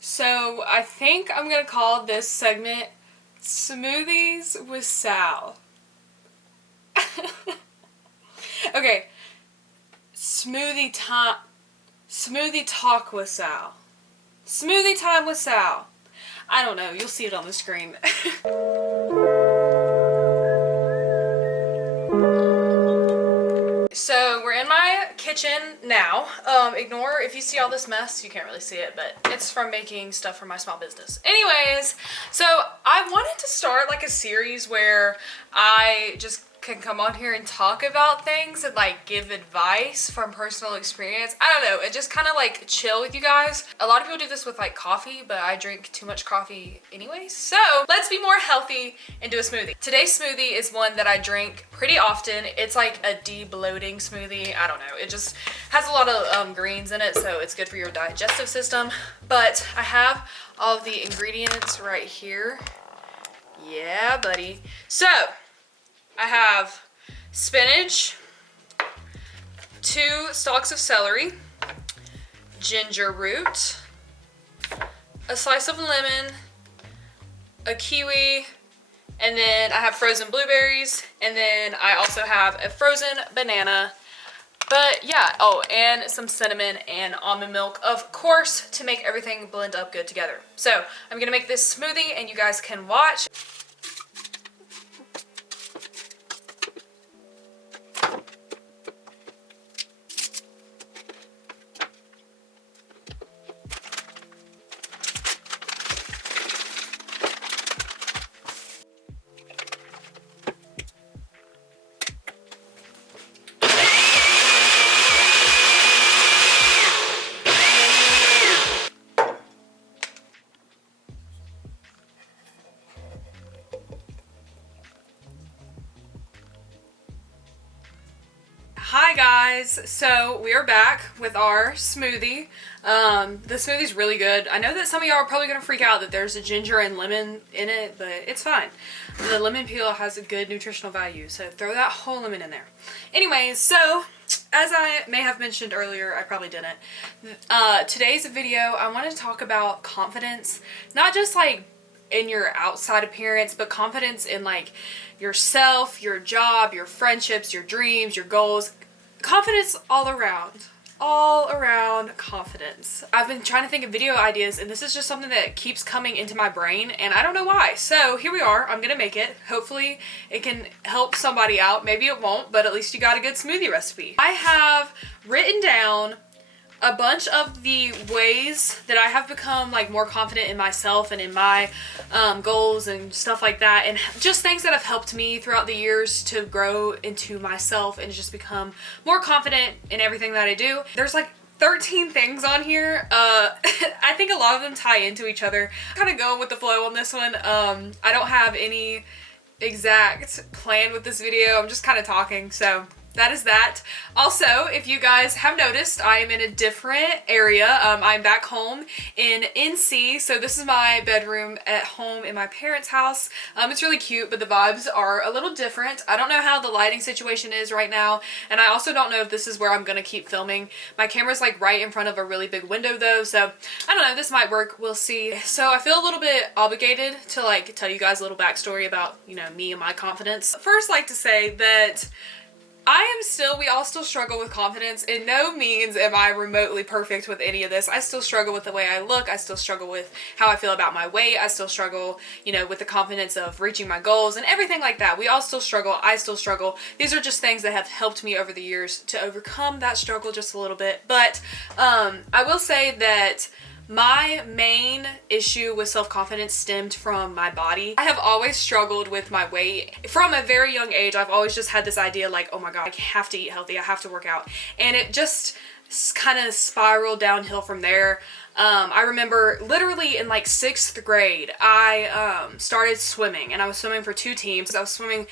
So I think I'm gonna call this segment Smoothies with Sal. Okay, smoothie time, smoothie talk with Sal. Smoothie time with Sal. I don't know, you'll see it on the screen. So we're in my kitchen now. Ignore if you see all this mess, you can't really see it, but it's from making stuff for my small business. Anyways, so I wanted to start like a series where I just can come on here and talk about things and like give advice from personal experience. I don't know, it just kind of like chill with you guys. A lot of people do this with like coffee, but I drink too much coffee anyways. So let's be more healthy and do a smoothie. Today's smoothie is one that I drink pretty often. It's like a de-bloating smoothie. I don't know, it just has a lot of greens in it, so it's good for your digestive system. But I have all of the ingredients right here. Yeah, buddy. So I have spinach, 2 stalks of celery, ginger root, a slice of lemon, a kiwi, and then I have frozen blueberries, and then I also have a frozen banana. But yeah, oh, and some cinnamon and almond milk, of course, to make everything blend up good together. So I'm gonna make this smoothie and you guys can watch. Hi guys, so we are back with our smoothie. The smoothie's really good. I know that some of y'all are probably gonna freak out that there's a ginger and lemon in it, but it's fine. The lemon peel has a good nutritional value, so throw that whole lemon in there. Anyways, so as I may have mentioned earlier, I probably didn't. Today's video, I want to talk about confidence, not just like in your outside appearance, but confidence in like yourself, your job, your friendships, your dreams, your goals. Confidence all around confidence. I've been trying to think of video ideas, and this is just something that keeps coming into my brain, and I don't know why. So here we are. I'm gonna make it. Hopefully it can help somebody out. Maybe it won't, but at least you got a good smoothie recipe. I have written down a bunch of the ways that I have become like more confident in myself and in my goals and stuff like that, and just things that have helped me throughout the years to grow into myself and just become more confident in everything that I do. There's like 13 things on here. I think a lot of them tie into each other. Kind of going with the flow on this one. I don't have any exact plan with this video. I'm just kind of talking, so that is that. Also, if you guys have noticed, I am in a different area. I'm back home in NC, so this is my bedroom at home in my parents' house. It's really cute, but the vibes are a little different. I don't know how the lighting situation is right now, and I also don't know if this is where I'm gonna keep filming. My camera's like right in front of a really big window though, so I don't know, this might work, we'll see. So I feel a little bit obligated to like tell you guys a little backstory about, you know, me and my confidence. First, like to say that we all still struggle with confidence. In no means am I remotely perfect with any of this. I still struggle with the way I look. I still struggle with how I feel about my weight. I still struggle, you know, with the confidence of reaching my goals and everything like that. We all still struggle. I still struggle. These are just things that have helped me over the years to overcome that struggle just a little bit. But I will say that my main issue with self-confidence stemmed from my body. I have always struggled with my weight. From a very young age, I've always just had this idea like, oh my God, I have to eat healthy, I have to work out. And it just kind of spiraled downhill from there. I remember literally in like 6th grade, I started swimming, and I was swimming for 2 teams. I was swimming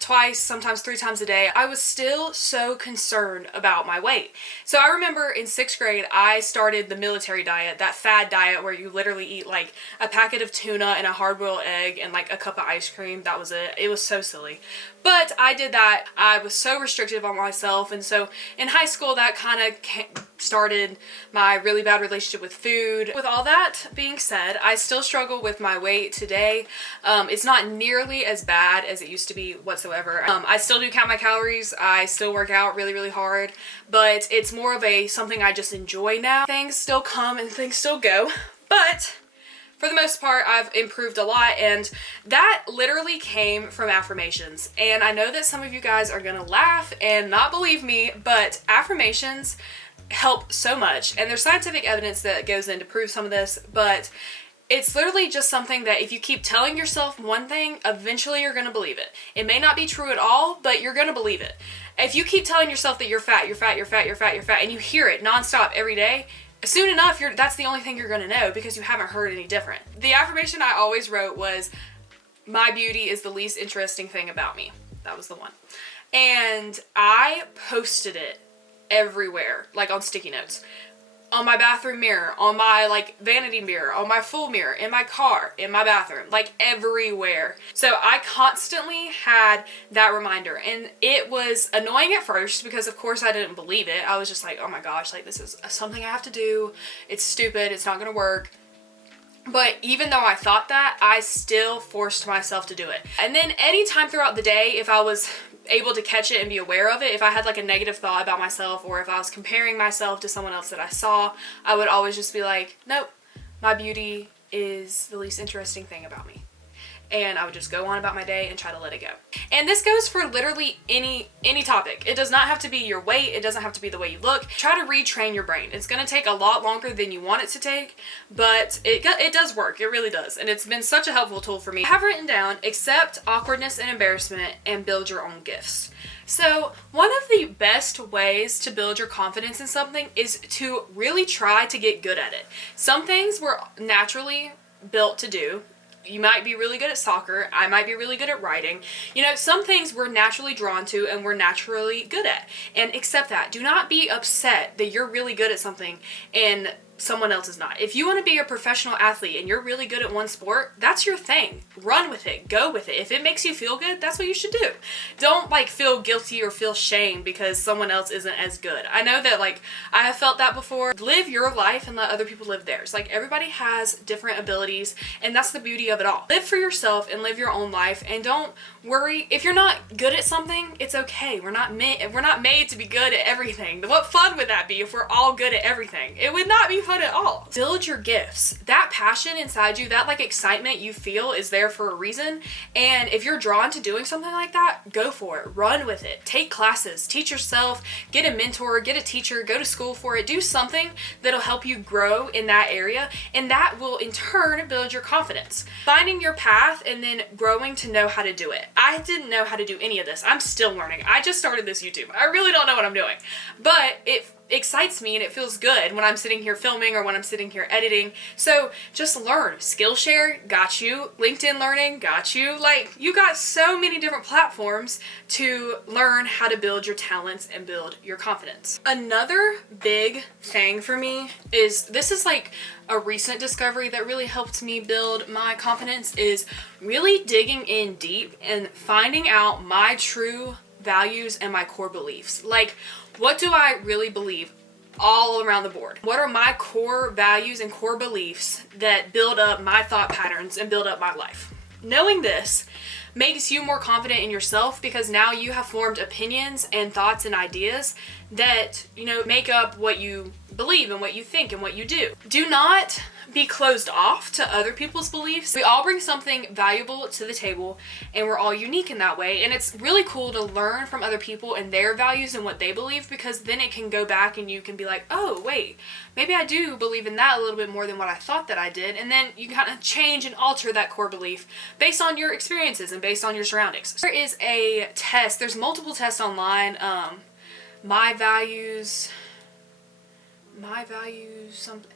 twice, sometimes 3 times a day. I was still so concerned about my weight. So I remember in 6th grade, I started the military diet, that fad diet where you literally eat like a packet of tuna and a hard-boiled egg and like a cup of ice cream. That was it. It was so silly. But I did that. I was so restrictive on myself, and so in high school that kind of started my really bad relationship with food. With all that being said, I still struggle with my weight today. It's not nearly as bad as it used to be whatsoever. I still do count my calories. I still work out really, really hard, but it's more of something I just enjoy now. Things still come and things still go, but for the most part, I've improved a lot, and that literally came from affirmations. And I know that some of you guys are gonna laugh and not believe me, but affirmations help so much, and there's scientific evidence that goes in to prove some of this, but it's literally just something that if you keep telling yourself one thing, eventually you're gonna believe it. It may not be true at all, but you're gonna believe it. If you keep telling yourself that you're fat, you're fat, you're fat, you're fat, you're fat, and you hear it nonstop every day, soon enough, that's the only thing you're gonna know because you haven't heard any different. The affirmation I always wrote was, my beauty is the least interesting thing about me. That was the one. And I posted it everywhere, like on sticky notes. On my bathroom mirror, on my vanity mirror, on my full mirror, in my car, in my bathroom, everywhere. So I constantly had that reminder, and it was annoying at first because of course I didn't believe it. I was just like, oh my gosh, this is something I have to do. It's stupid, it's not gonna work. But even though I thought that, I still forced myself to do it. And then anytime throughout the day, if I was able to catch it and be aware of it, if I had a negative thought about myself, or if I was comparing myself to someone else that I saw, I would always just be like, nope, my beauty is the least interesting thing about me. And I would just go on about my day and try to let it go. And this goes for literally any topic. It does not have to be your weight. It doesn't have to be the way you look. Try to retrain your brain. It's gonna take a lot longer than you want it to take, but it does work. It really does. And it's been such a helpful tool for me. I have written down, accept awkwardness and embarrassment and build your own gifts. So one of the best ways to build your confidence in something is to really try to get good at it. Some things we're naturally built to do. You might be really good at soccer. I might be really good at writing. Some things we're naturally drawn to and we're naturally good at. And accept that. Do not be upset that you're really good at something and someone else is not. If you want to be a professional athlete and you're really good at one sport, that's your thing. Run with it. Go with it. If it makes you feel good, that's what you should do. Don't feel guilty or feel shame because someone else isn't as good. I know that I have felt that before. Live your life and let other people live theirs. Everybody has different abilities, and that's the beauty of it all. Live for yourself and live your own life, and don't worry if you're not good at something. It's okay. We're not made to be good at everything. What fun would that be if we're all good at everything? It would not be fun at all. Build your gifts. That passion inside you, that excitement you feel is there for a reason. And if you're drawn to doing something like that, go for it. Run with it. Take classes. Teach yourself. Get a mentor. Get a teacher. Go to school for it. Do something that'll help you grow in that area, and that will in turn build your confidence. Finding your path and then growing to know how to do it. I didn't know how to do any of this. I'm still learning. I just started this YouTube. I really don't know what I'm doing, but it excites me and it feels good when I'm sitting here filming or when I'm sitting here editing. So just learn. Skillshare got you. LinkedIn Learning got you. You got so many different platforms to learn how to build your talents and build your confidence. Another big thing for me is, this is a recent discovery that really helped me build my confidence, is really digging in deep and finding out my true values and my core beliefs. What do I really believe all around the board? What are my core values and core beliefs that build up my thought patterns and build up my life? Knowing this makes you more confident in yourself because now you have formed opinions and thoughts and ideas that, make up what you believe and what you think and what you do. Do not be closed off to other people's beliefs. We all bring something valuable to the table, and we're all unique in that way. And it's really cool to learn from other people and their values and what they believe, because then it can go back and you can be like, oh, wait, maybe I do believe in that a little bit more than what I thought that I did. And then you can kind of change and alter that core belief based on your experiences and based on your surroundings. There is a test. There's multiple tests online. My values, something.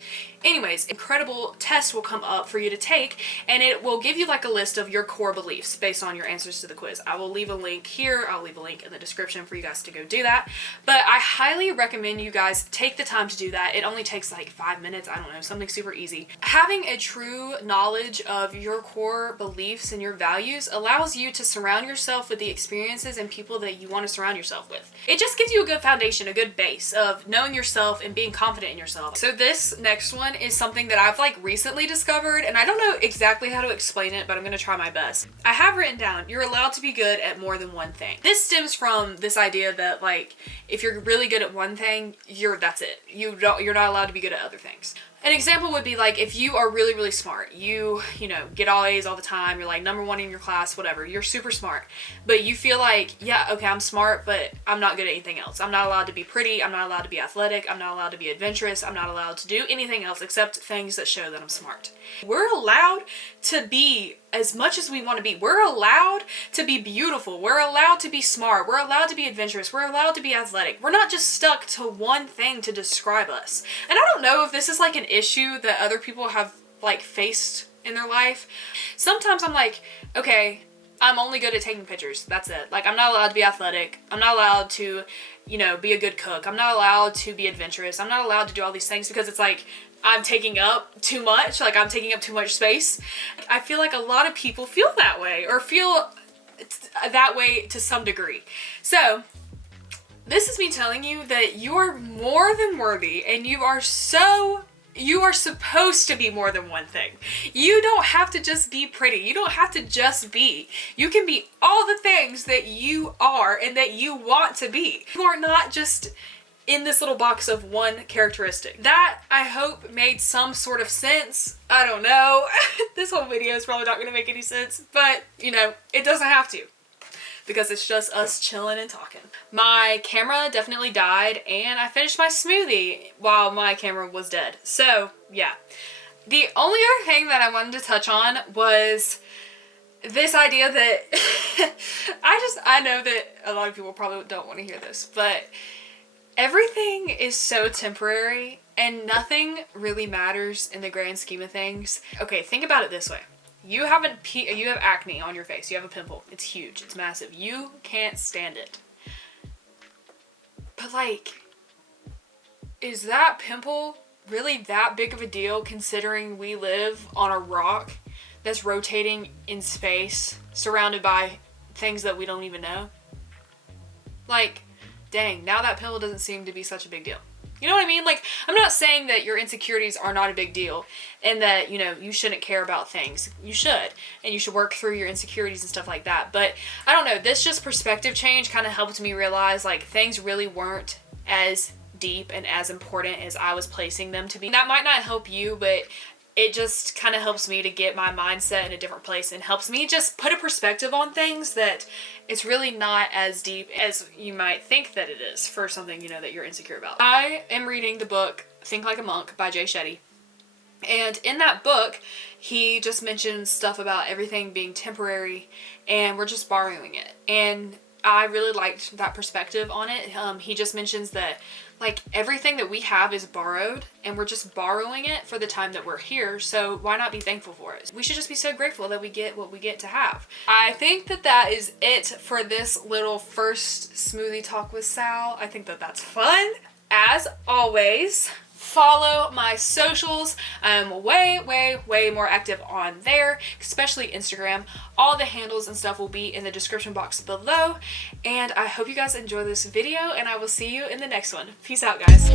Anyways, incredible test will come up for you to take, and it will give you like a list of your core beliefs based on your answers to the quiz. I will leave a link here. I'll leave a link in the description for you guys to go do that. But I highly recommend you guys take the time to do that. It only takes like 5 minutes. I don't know, something super easy. Having a true knowledge of your core beliefs and your values allows you to surround yourself with the experiences and people that you want to surround yourself with. It just gives you a good foundation, a good base of knowing yourself and being confident in yourself. So this next one is something that I've like recently discovered, and I don't know exactly how to explain it, but I'm gonna try my best. I have written down, you're allowed to be good at more than one thing. This stems from this idea that like, if you're really good at one thing, that's it. You're not allowed to be good at other things. An example would be like if you are really, really smart, you know, get all A's all the time, you're like #1 in your class, whatever, you're super smart, but you feel like, yeah, okay, I'm smart, but I'm not good at anything else. I'm not allowed to be pretty, I'm not allowed to be athletic, I'm not allowed to be adventurous, I'm not allowed to do anything else except things that show that I'm smart. We're allowed to be as much as we want to be. We're allowed to be beautiful. We're allowed to be smart. We're allowed to be adventurous. We're allowed to be athletic. We're not just stuck to one thing to describe us. And I don't know if this is like an issue that other people have like faced in their life. Sometimes I'm like, okay, I'm only good at taking pictures. That's it. Like, I'm not allowed to be athletic. I'm not allowed to, you know, be a good cook. I'm not allowed to be adventurous. I'm not allowed to do all these things because it's like, I'm taking up too much, like I'm taking up too much space. I feel like a lot of people feel that way or feel that way to some degree. So this is me telling you that you are more than worthy, and you are supposed to be more than one thing. You don't have to just be pretty. You don't have to just be. You can be all the things that you are and that you want to be. You are not just in this little box of one characteristic. That, I hope, made some sort of sense. I don't know. This whole video is probably not going to make any sense, but, you know, it doesn't have to, because it's just us chilling and talking. My camera definitely died, and I finished my smoothie while my camera was dead. So, yeah. The only other thing that I wanted to touch on was this idea that I know that a lot of people probably don't want to hear this, but everything is so temporary and nothing really matters in the grand scheme of things. Okay, think about it this way. You have acne on your face. You have a pimple. It's huge. It's massive. You can't stand it. But like, is that pimple really that big of a deal considering we live on a rock that's rotating in space, surrounded by things that we don't even know? Like, dang, now that pimple doesn't seem to be such a big deal. You know what I mean? Like, I'm not saying that your insecurities are not a big deal and that, you know, you shouldn't care about things. You should. And you should work through your insecurities and stuff like that. But I don't know, this just perspective change kind of helped me realize like things really weren't as deep and as important as I was placing them to be. And that might not help you, but it just kind of helps me to get my mindset in a different place and helps me just put a perspective on things that it's really not as deep as you might think that it is for something, you know, that you're insecure about. I am reading the book Think Like a Monk by Jay Shetty. And in that book, he just mentions stuff about everything being temporary and we're just borrowing it. And I really liked that perspective on it. He just mentions that like everything that we have is borrowed and we're just borrowing it for the time that we're here. So why not be thankful for it? We should just be so grateful that we get what we get to have. I think that that is it for this little first smoothie talk with Sal. I think that that's fun. As always, follow my socials. I'm way more active on there, especially Instagram. All the handles and stuff will be in the description box below. And I hope you guys enjoy this video, and I will see you in the next one. Peace out, guys.